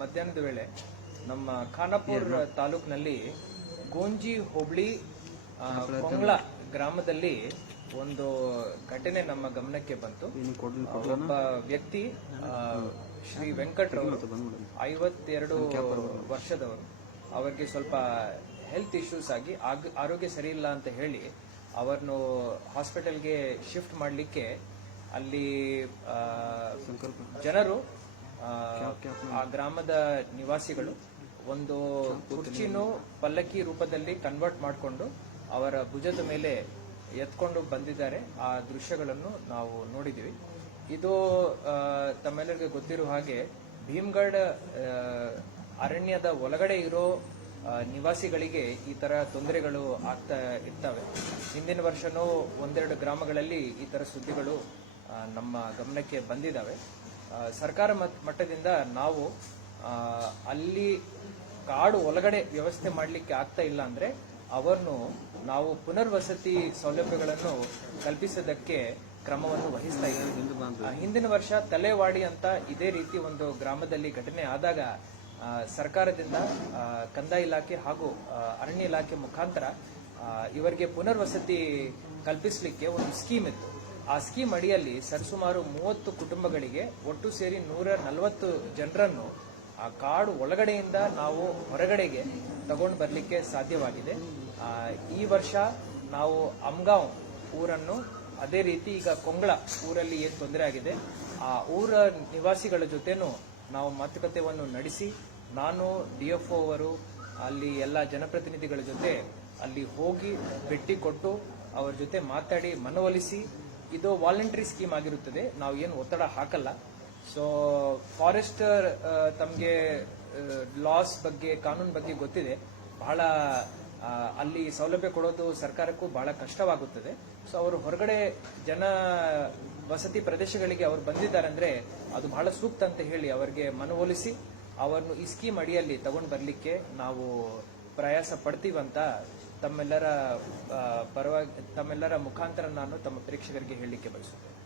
ಮಧ್ಯಾಹ್ನದ ವೇಳೆ ನಮ್ಮ ಖಾನಾಪುರ ತಾಲೂಕಿನಲ್ಲಿ ಗೋಂಜಿ ಹೋಬಳಿ ಕೊಂಗ್ಳ ಗ್ರಾಮದಲ್ಲಿ ಒಂದು ಘಟನೆ ನಮ್ಮ ಗಮನಕ್ಕೆ ಬಂತು. ಒಬ್ಬ ವ್ಯಕ್ತಿ ಶ್ರೀ ವೆಂಕಟ್ರವರು ಐವತ್ತೆರಡು ವರ್ಷದವರು. ಅವರಿಗೆ ಸ್ವಲ್ಪ ಹೆಲ್ತ್ ಇಶ್ಯೂಸ್ ಆಗಿ ಆರೋಗ್ಯ ಸರಿ ಇಲ್ಲ ಅಂತ ಹೇಳಿ ಅವರನ್ನು ಹಾಸ್ಪಿಟಲ್ಗೆ ಶಿಫ್ಟ್ ಮಾಡಲಿಕ್ಕೆ ಅಲ್ಲಿ ಜನರು ಆ, ಗ್ರಾಮದ ನಿವಾಸಿಗಳು ಒಂದು ಕುರ್ಚಿನೂ ಪಲ್ಲಕ್ಕಿ ರೂಪದಲ್ಲಿ ಕನ್ವರ್ಟ್ ಮಾಡಿಕೊಂಡು ಅವರ ಭುಜದ ಮೇಲೆ ಎತ್ಕೊಂಡು ಬಂದಿದ್ದಾರೆ. ಆ ದೃಶ್ಯಗಳನ್ನು ನಾವು ನೋಡಿದ್ದೀವಿ. ಇದು ತಮ್ಮೆಲ್ಲರಿಗೆ ಗೊತ್ತಿರುವ ಹಾಗೆ ಭೀಮ್ಗಢ ಅರಣ್ಯದ ಒಳಗಡೆ ಇರೋ ನಿವಾಸಿಗಳಿಗೆ ಈ ತರ ತೊಂದರೆಗಳು ಆಗ್ತಾ ಇರ್ತವೆ. ಹಿಂದಿನ ವರ್ಷನೂ ಒಂದೆರಡು ಗ್ರಾಮಗಳಲ್ಲಿ ಈ ತರ ಸುದ್ದಿಗಳು ನಮ್ಮ ಗಮನಕ್ಕೆ ಬಂದಿದ್ದಾವೆ. ಸರ್ಕಾರ ಮಟ್- ಮಟ್ಟದಿಂದ ನಾವು ಅಲ್ಲಿ ಕಾಡು ಒಳಗಡೆ ವ್ಯವಸ್ಥೆ ಮಾಡಲಿಕ್ಕೆ ಆಗ್ತಾ ಇಲ್ಲ ಅಂದ್ರೆ ಅವರನ್ನು ನಾವು ಪುನರ್ವಸತಿ ಸೌಲಭ್ಯಗಳನ್ನು ಕಲ್ಪಿಸೋದಕ್ಕೆ ಕ್ರಮವನ್ನು ವಹಿಸ್ತಾ ಇದ್ದೀವಿ. ಹಿಂದಿನ ವರ್ಷ ತಲೆವಾಡಿ ಅಂತ ಇದೇ ರೀತಿ ಒಂದು ಗ್ರಾಮದಲ್ಲಿ ಘಟನೆ ಆದಾಗ ಸರ್ಕಾರದಿಂದ ಕಂದಾಯ ಇಲಾಖೆ ಹಾಗೂ ಅರಣ್ಯ ಇಲಾಖೆ ಮುಖಾಂತರ ಇವರಿಗೆ ಪುನರ್ವಸತಿ ಕಲ್ಪಿಸಲಿಕ್ಕೆ ಒಂದು ಸ್ಕೀಮ್ ಇತ್ತು. ಆ ಸ್ಕೀಮ್ ಅಡಿಯಲ್ಲಿ ಸರಿಸುಮಾರು ಮೂವತ್ತು ಕುಟುಂಬಗಳಿಗೆ ಒಟ್ಟು ಸೇರಿ ನೂರ ನಲವತ್ತು ಜನರನ್ನು ಆ ಕಾಡು ಒಳಗಡೆಯಿಂದ ನಾವು ಹೊರಗಡೆಗೆ ತಗೊಂಡು ಬರಲಿಕ್ಕೆ ಸಾಧ್ಯವಾಗಿದೆ. ಈ ವರ್ಷ ನಾವು ಅಮ್ಗಾಂವ್ ಊರನ್ನು ಅದೇ ರೀತಿ ಈಗ ಕೊಂಗಳ ಊರಲ್ಲಿ ಏನು ತೊಂದರೆ ಆಗಿದೆ, ಆ ಊರ ನಿವಾಸಿಗಳ ಜೊತೆನೂ ನಾವು ಮಾತುಕತೆಯನ್ನು ನಡೆಸಿ, ನಾನು, ಡಿ ಎಫ್ ಅವರು, ಅಲ್ಲಿ ಎಲ್ಲ ಜನಪ್ರತಿನಿಧಿಗಳ ಜೊತೆ ಅಲ್ಲಿ ಹೋಗಿ ಭೇಟಿ ಕೊಟ್ಟು ಅವರ ಜೊತೆ ಮಾತಾಡಿ ಮನವೊಲಿಸಿ ಇದು ವಾಲಂಟರಿ ಸ್ಕೀಮ್ ಆಗಿರುತ್ತದೆ. ನಾವು ಏನು ಒತ್ತಡ ಹಾಕಲ್ಲ. ಸೊ ಫಾರೆಸ್ಟರ್ ತಮಗೆ ಲಾಸ್ ಬಗ್ಗೆ, ಕಾನೂನು ಬಗ್ಗೆ ಗೊತ್ತಿದೆ. ಬಹಳ ಅಲ್ಲಿ ಸೌಲಭ್ಯ ಕೊಡೋದು ಸರ್ಕಾರಕ್ಕೂ ಬಹಳ ಕಷ್ಟವಾಗುತ್ತದೆ. ಸೊ ಅವರು ಹೊರಗಡೆ ಜನ, ವಸತಿ ಪ್ರದೇಶಗಳಿಗೆ ಅವರು ಬಂದಿದ್ದಾರೆ ಅಂದ್ರೆ ಅದು ಬಹಳ ಸೂಕ್ತ ಅಂತ ಹೇಳಿ ಅವರಿಗೆ ಮನವೊಲಿಸಿ ಅವರನ್ನು ಈ ಸ್ಕೀಮ್ ಅಡಿಯಲ್ಲಿ ತಗೊಂಡು ಬರಲಿಕ್ಕೆ ನಾವು ಪ್ರಯಾಸ ಪಡ್ತೀವಂತ ತಮ್ಮೆಲ್ಲರ ಪರವಾಗಿ ತಮ್ಮೆಲ್ಲರ ಮುಖಾಂತರ ನಾನು ತಮ್ಮ ಪ್ರೇಕ್ಷಕರಿಗೆ ಹೇಳಲಿಕ್ಕೆ ಬಯಸುತ್ತೇನೆ.